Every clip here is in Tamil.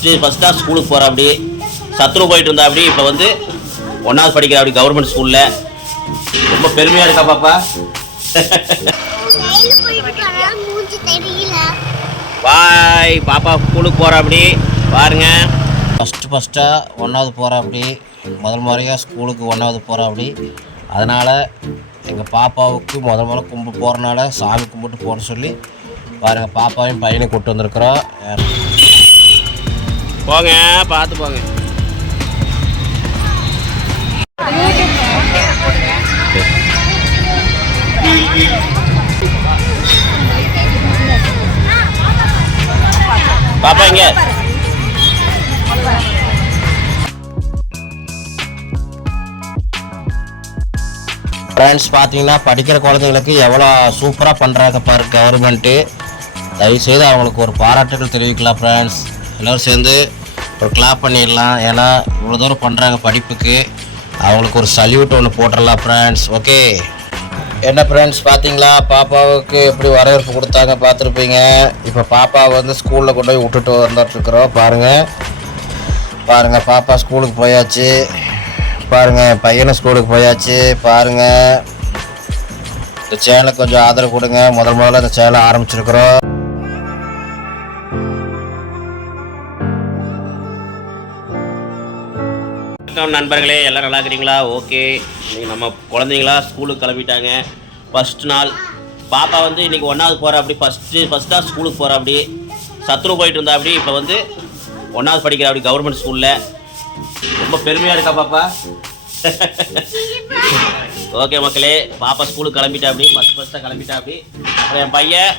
ஃபஸ்ட்டு ஃபஸ்ட்டாக ஸ்கூலுக்கு போகிற அப்படி. சத்துரு போயிட்டு இருந்தா அப்படி இப்போ வந்து ஒன்றாவது படிக்கிற அப்படி கவர்மெண்ட் ஸ்கூலில் ரொம்ப பெருமையாக இருக்கா பாப்பா. பாய் பாப்பா ஸ்கூலுக்கு போகிற அப்படி. பாருங்க. ஃபஸ்ட்டு ஃபஸ்ட்டாக ஒன்றாவது போகிற அப்படி. முதல் முறையாக ஸ்கூலுக்கு ஒன்றாவது போகிற அப்படி. அதனால் எங்கள் பாப்பாவுக்கு முதல் முறை கும்பு போகிறனால சாமி கும்பிட்டு போட சொல்லி பாருங்கள் பாப்பாவையும் பையனையும் கூப்பிட்டு வந்திருக்கிறோம். போங்க பார்த்து போங்க. பாப்பா இங்க. ஃப்ரெண்ட்ஸ் பார்த்தீங்கன்னா படிக்கிற குழந்தைங்களுக்கு எவ்வளோ சூப்பராக பண்ணுறாங்க பாரு கவர்மெண்ட்டு தயவுசெய்து அவங்களுக்கு ஒரு பாராட்டுகள் தெரிவிக்கலாம் ஃப்ரெண்ட்ஸ் எல்லோரும் சேர்ந்து ஒரு கிளாப் பண்ணிடலாம். ஏன்னா இவ்வளோ தூரம் பண்ணுறாங்க படிப்புக்கு. அவங்களுக்கு ஒரு சல்யூட் ஒன்று போட்டுடலாம் ஃப்ரெண்ட்ஸ் ஓகே என்ன ஃப்ரெண்ட்ஸ் பார்த்தீங்களா பாப்பாவுக்கு எப்படி வரவேற்பு கொடுத்தாங்க பார்த்துருப்பீங்க இப்போ பாப்பா வந்து ஸ்கூலில் கொண்டு போய் விட்டுட்டு வந்துட்டுருக்குறோம் பாருங்கள் பாருங்கள் பாப்பா ஸ்கூலுக்கு போயாச்சு. பாருங்கள் பையனும் ஸ்கூலுக்கு போயாச்சு. பாருங்கள் இந்த சேனலுக்கு கொஞ்சம் ஆதரவு கொடுங்க. முதல் முதல்ல இந்த சேனலை ஆரம்பிச்சிருக்கிறோம். வணக்கம் நண்பர்களே எல்லாம் நல்லா இருக்கிறீங்களா? ஓகே. இன்னைக்கு நம்ம குழந்தைங்களா ஸ்கூலுக்கு கிளம்பிட்டாங்க. ஃபஸ்ட் நாள். பாப்பா வந்து இன்னைக்கு ஒன்றாவது போகிற அப்படி ஃபஸ்ட்டு ஃபஸ்ட்டாக ஸ்கூலுக்கு போகிற அப்படி. சத்துரு போயிட்டு இருந்தா அப்படி. இப்போ வந்து ஒன்றாவது படிக்கிற அப்படி கவர்மெண்ட் ஸ்கூலில் ரொம்ப பெருமையாக இருக்கா பாப்பா? ஓகே மக்களே பாப்பா ஸ்கூலுக்கு கிளம்பிட்டா அப்படி. ஃபஸ்ட் ஃபஸ்ட்டாக கிளம்பிட்டா அப்படி. அப்புறம் என் பையன்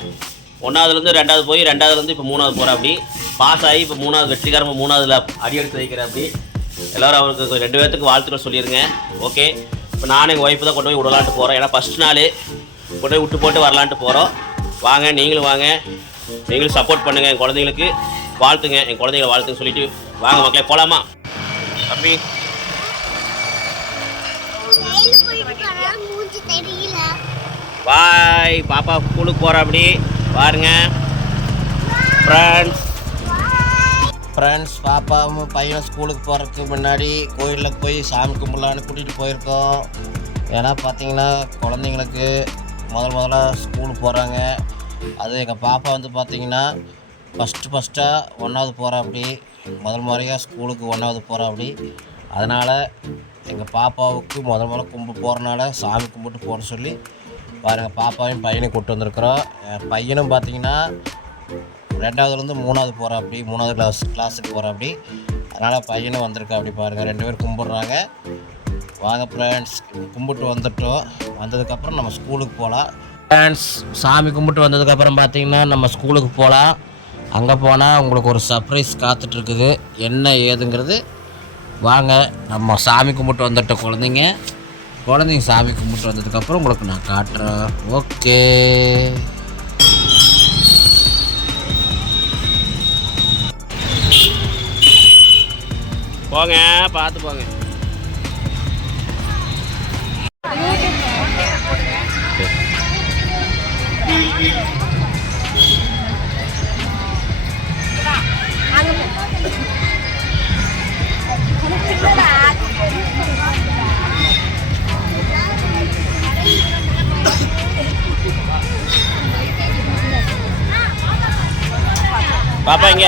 ஒன்றாவதுலேருந்து ரெண்டாவது போய் ரெண்டாவதுலேருந்து இப்போ மூணாவது போகிற அப்படி. பாஸ் ஆகி இப்போ மூணாவது வெற்றிகரமாக மூணாவதுல அடி எடுத்து வைக்கிற அப்படி. எல்லாரும் அவருக்கு ரெண்டு பேர்த்துக்கு வாழ்த்துக்கள் சொல்லிடுங்க ஓகே இப்போ நானும் எங்கள் ஒய்ஃபு தான் கொண்டு போய் விடலான்ட்டு போகிறோம் ஏன்னா ஃபஸ்ட் நாள் கொண்டு போய் விட்டு போட்டு வரலான்ட்டு போகிறோம் வாங்க நீங்களும் வாங்க. நீங்களும் சப்போர்ட் பண்ணுங்கள் என் குழந்தைங்களுக்கு வாழ்த்துங்க. என் குழந்தைங்களை வாழ்த்துங்க சொல்லிட்டு வாங்க மக்களே போகலாமா தம்பி. பாய் பாப்பா ஸ்கூலுக்கு போகிற அப்படி. பாருங்க. ஃப்ரெண்ட்ஸ் ஃப்ரெண்ட்ஸ் பாப்பாவும் பையன் ஸ்கூலுக்கு போகிறதுக்கு முன்னாடி கோயிலில் போய் சாமி கும்பிடலான்னு கூட்டிகிட்டு போயிருக்கோம். ஏன்னா பார்த்தீங்கன்னா குழந்தைங்களுக்கு முதல் முதல்ல ஸ்கூலுக்கு போகிறாங்க அது எங்கள் பாப்பா வந்து பார்த்தீங்கன்னா ஃபஸ்ட்டு ஃபஸ்ட்டாக ஒன்றாவது போகிற அப்படி. முதல் முறையாக ஸ்கூலுக்கு ஒன்றாவது போகிற அப்படி. அதனால் எங்கள் பாப்பாவுக்கு முதல் முதல்ல கும்பிட்டு போகிறனால சாமி கும்பிட்டு போட சொல்லி பாருங்கள் பாப்பாவையும் பையனையும் கூப்பிட்டு வந்திருக்கிறோம். என் பையனும் பார்த்தீங்கன்னா ரெண்டாவதுலேருந்து மூணாவது போகிற அப்படி மூணாவது கிளாஸ் கிளாஸுக்கு போகிற அப்படி. அதனால் பையனும் வந்திருக்கா அப்படி பாருங்கள் ரெண்டு பேரும் கும்பிட்றாங்க. வாங்க ஃப்ரெண்ட்ஸ் கும்பிட்டு வந்துட்டோம். வந்ததுக்கப்புறம் நம்ம ஸ்கூலுக்கு போகலாம் ஃப்ரெண்ட்ஸ் சாமி கும்பிட்டு வந்ததுக்கப்புறம் பார்த்திங்கன்னா நம்ம ஸ்கூலுக்கு போகலாம் அங்கே போனால் உங்களுக்கு ஒரு சர்ப்ரைஸ் காத்துட்ருக்குது. என்ன ஏதுங்கிறது வாங்க நம்ம சாமி கும்பிட்டு வந்துட்ட குழந்தைங்க. குழந்தைங்க சாமி கும்பிட்டு வந்ததுக்கப்புறம் உங்களுக்கு நான் காட்டுறேன். ஓகே போங்க பார்த்து போங்க பாப்பா இங்க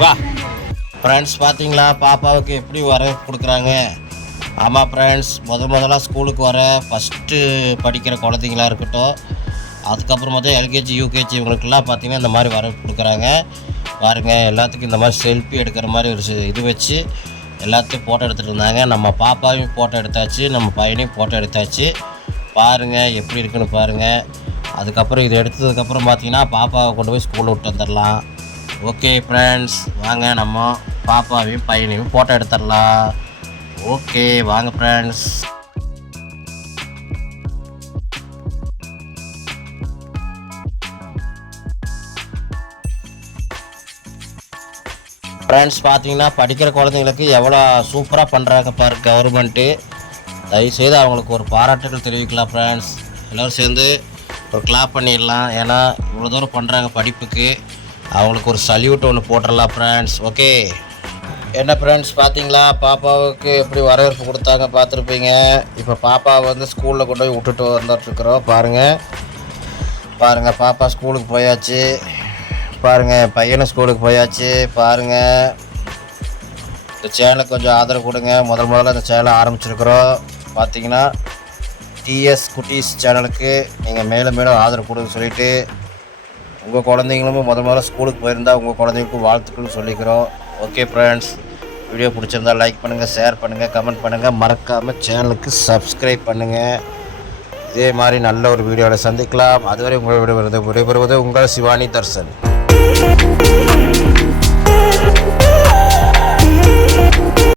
வா. ஃப்ரெண்ட்ஸ் பார்த்தீங்களா பாப்பாவுக்கு எப்படி வரவேற்பு கொடுக்குறாங்க? ஆமாம் ஃப்ரெண்ட்ஸ் முத முதலாக ஸ்கூலுக்கு வர ஃபஸ்ட்டு படிக்கிற குழந்தைங்களா இருக்கட்டும். அதுக்கப்புறமா தான் எல்கேஜி யூகேஜி இவங்களுக்கெல்லாம் பார்த்தீங்கன்னா இந்த மாதிரி வரவேற்பு கொடுக்குறாங்க. பாருங்கள் எல்லாத்துக்கும் இந்த மாதிரி செல்ஃபி எடுக்கிற மாதிரி ஒரு இது வச்சு எல்லாத்தையும் ஃபோட்டோ எடுத்துகிட்டு இருந்தாங்க. நம்ம பாப்பாவையும் ஃபோட்டோ எடுத்தாச்சு நம்ம பையனையும் ஃபோட்டோ எடுத்தாச்சு. பாருங்கள் எப்படி இருக்குன்னு பாருங்கள் அதுக்கப்புறம் இது எடுத்ததுக்கப்புறம் பார்த்தீங்கன்னா பாப்பாவை கொண்டு போய் ஸ்கூலில் விட்டு வந்துடலாம் ஓகே ஃப்ரெண்ட்ஸ் வாங்க நம்ம பாப்பாவையும் பையனையும் ஃபோட்டோ எடுத்துடலாம். ஓகே வாங்க ஃப்ரெண்ட்ஸ் ஃப்ரெண்ட்ஸ் பார்த்தீங்கன்னா படிக்கிற குழந்தைங்களுக்கு எவ்வளோ சூப்பராக பண்ணுறாங்க பாரு கவர்மெண்ட்டு தயவுசெய்து அவங்களுக்கு ஒரு பாராட்டுகள் தெரிவிக்கலாம் ஃப்ரெண்ட்ஸ் எல்லோரும் சேர்ந்து ஒரு கிளாப் பண்ணிடலாம். ஏன்னா இவ்வளோ தூரம் பண்ணுறாங்க படிப்புக்கு. அவங்களுக்கு ஒரு சல்யூட் ஒன்று போட்டுடலாம் ஃப்ரெண்ட்ஸ் ஓகே என்ன ஃப்ரெண்ட்ஸ் பார்த்தீங்களா பாப்பாவுக்கு எப்படி வரவேற்பு கொடுத்தாங்க பார்த்துருப்பீங்க இப்போ பாப்பாவை வந்து ஸ்கூலில் கொண்டு போய் விட்டுட்டு வந்துட்டுருக்குறோம். பாருங்கள் பாருங்கள் பாப்பா ஸ்கூலுக்கு போயாச்சு. பாருங்கள் பையனும் ஸ்கூலுக்கு போயாச்சு. பாருங்கள் இந்த சேனலுக்கு கொஞ்சம் ஆதரவு கொடுங்க. முதல் முதல்ல இந்த சேனலை ஆரம்பிச்சிருக்கிறோம். பார்த்தீங்கன்னா டிஎஸ் குட்டீஸ் சேனலுக்கு நீங்கள் மேலும் மேலும் ஆதரவு கொடுங்க சொல்லிவிட்டு உங்கள் குழந்தைங்களும் முத முதல்ல ஸ்கூலுக்கு போயிருந்தா உங்கள் குழந்தைங்களுக்கும் வாழ்த்துக்கள் சொல்லிக்கிறோம். ஓகே ஃப்ரெண்ட்ஸ் வீடியோ பிடிச்சிருந்தா லைக் பண்ணுங்கள் ஷேர் பண்ணுங்கள் கமெண்ட் பண்ணுங்கள் மறக்காமல் சேனலுக்கு சப்ஸ்கிரைப் பண்ணுங்கள் இதே மாதிரி நல்ல ஒரு வீடியோவில் சந்திக்கலாம். அதுவரை உங்களோட விடைபெறுவது உங்கள் சிவானி தர்சன்.